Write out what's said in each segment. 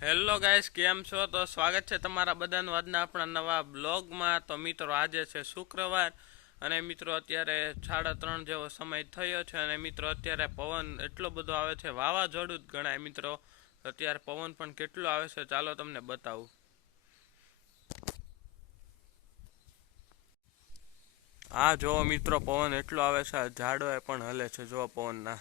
Hello guys, કેમ છો? તો સ્વાગત છે તમારા બધાનું આજના આપણા નવા બ્લોગમાં. તો મિત્રો, આજે છે શુક્રવાર અને મિત્રો અત્યારે 3:30 જેવો સમય થયો છે અને મિત્રો અત્યારે પવન એટલો બધો આવે છે, વાવાઝોડું જ ગણાય મિત્રો. અત્યારે પવન પણ કેટલો આવે છે, ચાલો તમને બતાવું. આ જોવો મિત્રો, પવન એટલો આવે છે, ઝાડવા પણ હલે છે જો પવનના.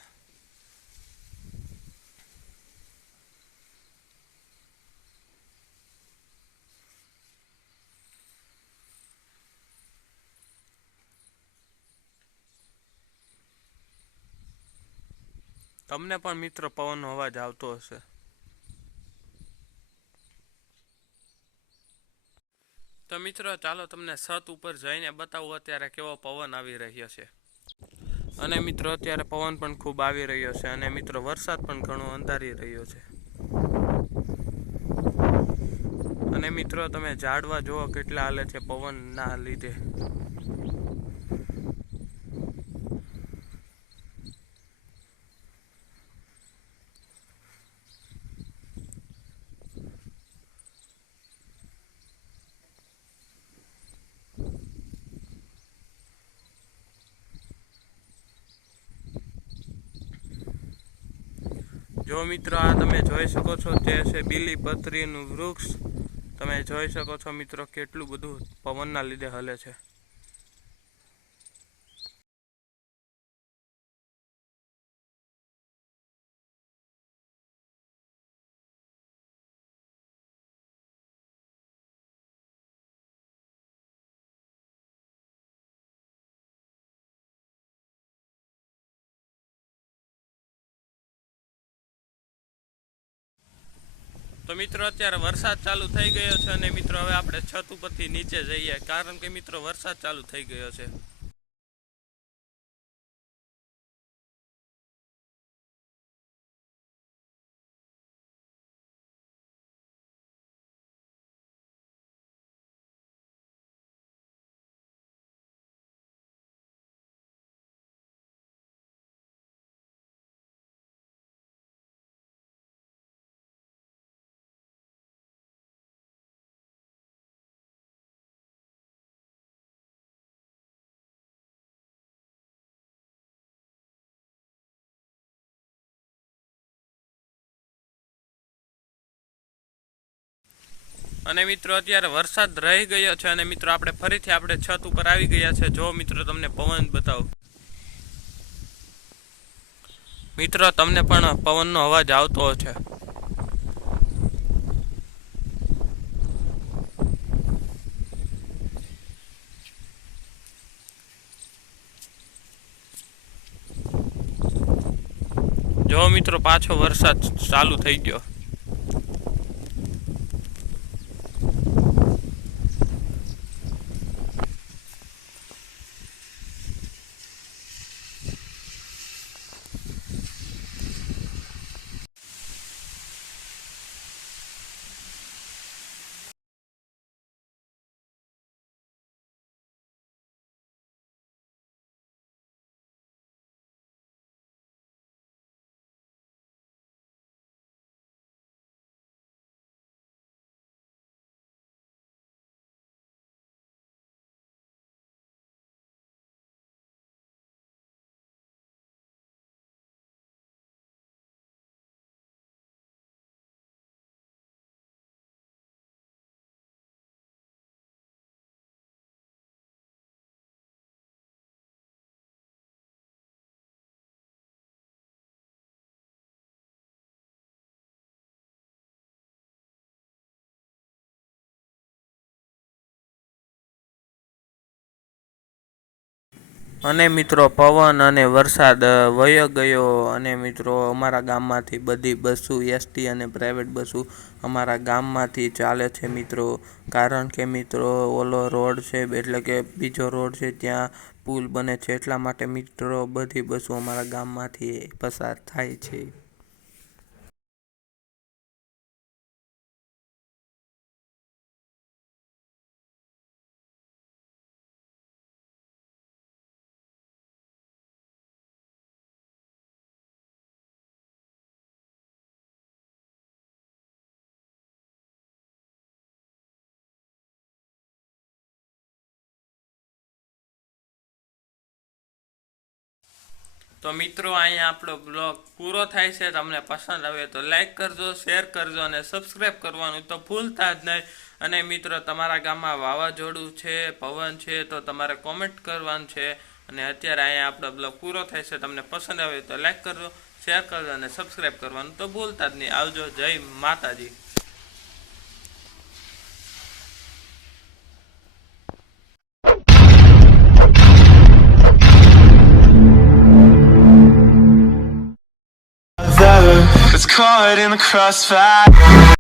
તમને પણ મિત્રો પવનનો અવાજ આવતો હશે. તો મિત્રો, ચાલો તમને છત ઉપર જઈને બતાવું અત્યારે કેવો પવન આવી રહ્યો છે. અને મિત્રો અત્યારે પવન પણ ખૂબ આવી રહ્યો છે અને મિત્રો વરસાદ પણ ઘણો અંધારી રહ્યો છે. અને મિત્રો તમે ઝાડવા જુઓ કેટલા હાલે છે પવનના લીધે. જો મિત્રો, આ તમે જોઈ શકો છો તે છે બીલીપત્રીનું વૃક્ષ. તમે જોઈ શકો છો મિત્રો કેટલું બધું પવનના લીધે હલે છે. તો મિત્રો અત્યારે વરસાદ ચાલુ થઈ ગયો છે અને મિત્રો હવે આપણે છત ઉપરથી નીચે જઈએ, કારણ કે મિત્રો વરસાદ ચાલુ થઈ ગયો છે. અને મિત્રો અત્યારે વરસાદ રહી ગયો છે અને મિત્રો આપણે ફરીથી આપણે છત ઉપર આવી ગયા છે. જો મિત્રો તમને પવન બતાવો. મિત્રો તમને પણ પવનનો અવાજ આવતો છે. જો મિત્રો પાછો વરસાદ ચાલુ થઈ ગયો. અને મિત્રો પવન અને વરસાદ વયો ગયો અને મિત્રો અમારા ગામમાંથી બધી બસો એસટી અને પ્રાઇવેટ બસો અમારા ગામમાંથી ચાલે છે મિત્રો. કારણ કે મિત્રો ઓલો રોડ છે, એટલે કે બીજો રોડ છે, ત્યાં પુલ બને છે, એટલા માટે મિત્રો બધી બસો અમારા ગામમાંથી પસાર થાય છે. તો મિત્રો અહીંયા આપણો બ્લોગ પૂરો થાય છે. તમને પસંદ આવે તો લાઈક કરજો, શેર કરજો અને સબસ્ક્રાઈબ કરવાનું તો ભૂલતા જ નહીં. અને મિત્રો તમારા ગામમાં વાવાઝોડું છે, પવન છે તો તમારે કોમેન્ટ કરવાનું છે. અને અત્યારે અહીંયા આપણો બ્લોગ પૂરો થાય છે. તમને પસંદ આવે તો લાઈક કરજો, શેર કરજો અને સબસ્ક્રાઈબ કરવાનું તો ભૂલતા જ નહીં. આવજો. જય માતાજી. It's caught in the crossfire.